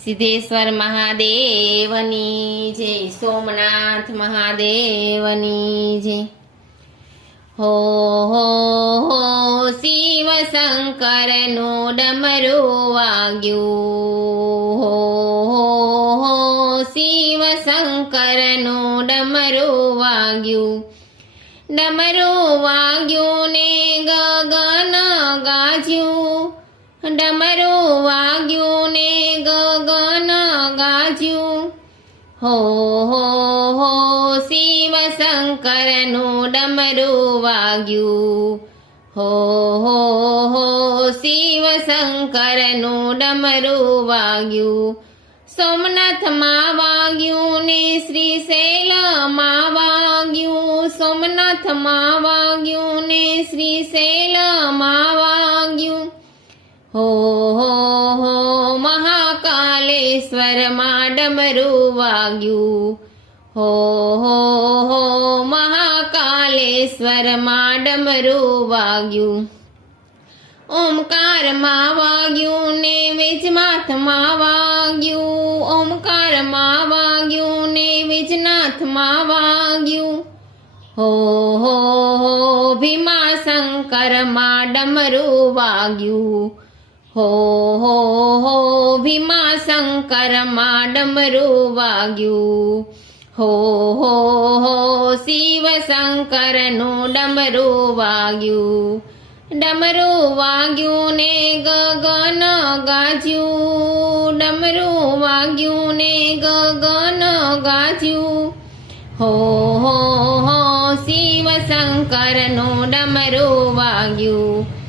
સિદ્ધેશ્વર મહાદેવની જય સોમનાથ મહાદેવની જય હો હો હો શિવ શંકરનું ડમરું વાગ્યું હો હો હો શિવ શંકરનું ડમરું વાગ્યું ડમરું વાગ્યું ને ગગન ગાજ્યું ડમરું વાગ્યું ને ગગન ગાજ્યું. હો હો હો, શિવ શંકરનું ડમરું વાગ્યું. હો હો હો, શિવ શંકરનું ડમરું વાગ્યું. સોમનાથમાં વાગ્યું ને શ્રી શૈલમાં વાગ્યું. સોમનાથમાં વાગ્યું ને શ્રી શૈલમાં વાગ્યું. હો હો હો મહાકાલેશ્વરમાં ડમરું વાગ્યું. હો હો હો મહાકાલેશ્વરમાં ડમરું વાગ્યું. ઓમકારમાં વાગ્યું ને વેજમાથમાં વાગ્યું. ઓમકારમાં વાગ્યું ને વેજનાથમાં વાગ્યું. હો હો હો ભીમા શંકરમાં ડમરું વાગ્યું. હો હો હો, ભીમા શંકરમાં ડમરું વાગ્યું હો હો હો, શિવ શંકરનું ડમરું વાગ્યું. ડમરું વાગ્યું ને ગગન ગાજ્યું. ડમરું વાગ્યું ને ગગન ગાજ્યું. હો હો હો, શિવ શંકરનું ડમરું વાગ્યું.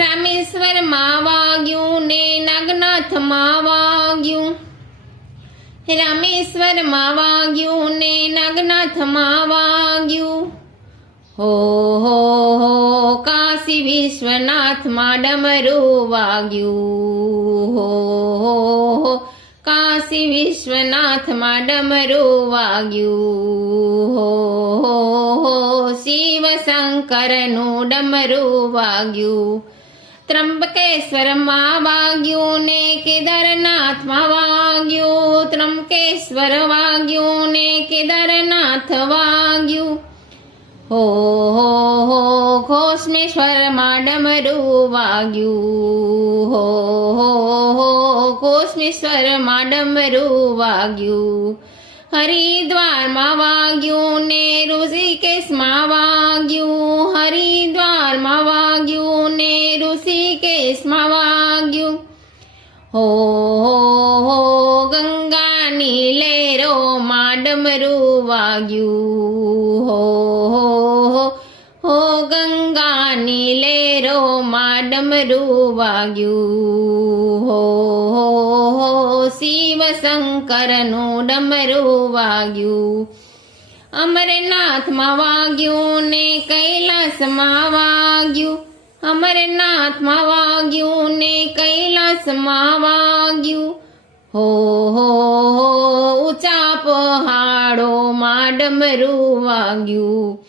રામેશ્વરમાં વાગ્યું ને નાગનાથમાં વાગ્યું રામેશ્વરમાં વાગ્યું ને નાગનાથમાં વાગ્યું હો હો હો, કાશી વિશ્વનાથમાં ડમરું વાગ્યું. હો હો હો, કાશી વિશ્વનાથમાં ડમરું વાગ્યું. હો હો હો, શિવ શંકરનું ડમરું વાગ્યું. ત્રંબકેશ્વરમાં વાગ્યું ને કેદારનાથમાં વાગ્યું ત્રંબકેશ્વર વાગ્યું ને કેદારનાથ વાગ્યું હો હો હો ઘોષમેશ્વરમાં ડમરું વાગ્યું હો હો હો ઘોષમેશ્વરમાં ડમરું વાગ્યું હરિદ્વારમાં વાગ્યું ને ઋષિકેશમાં વાગ્યું ઋષિકેશમાં વાગ્યું. હો હો હો, ગંગાની લહેરોમાં ડમરું વાગ્યું. હો હો હો હો, ગંગાની લહેરોમાં ડમરું વાગ્યું. હો હો હો, શિવ શંકરનું ડમરું વાગ્યું. અમરનાથમાં વાગ્યું ને કૈલાસમાં વાગ્યું. અમરનાથમાં વાગ્યું ને કૈલાસમાં વાગ્યું. હો હો હો, ઊંચા પહાડોમાં ડમરું વાગ્યું.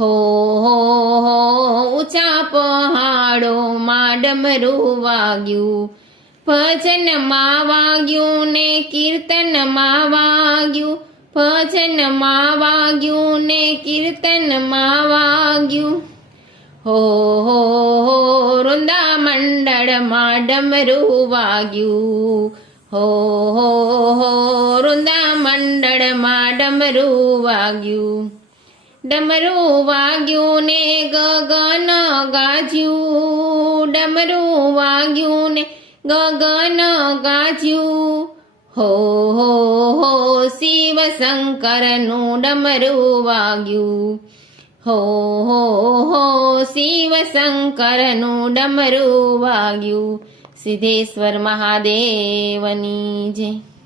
હો હો હો, ઊંચા પહાડોમાં ડમરું વાગ્યું. ભજનમાં વાગ્યું ને કીર્તનમાં વાગ્યું. ભજનમાં વાગ્યું ને કીર્તનમાં વાગ્યું. હો હો વૃંદા મંડળમાં ડમરું વાગ્યું હો હો હો વૃંદા મંડળમાં ડમરું વાગ્યું ડમરું વાગ્યું ને ગગન ગાજ્યું ડમરું વાગ્યું ને ગગન ગાજ્યું હો હો હો શિવ શંકરનું ડમરું વાગ્યું હો હો હો શિવ શંકરનું ડમરું વાગ્યું. સિદ્ધેશ્વર મહાદેવની જય.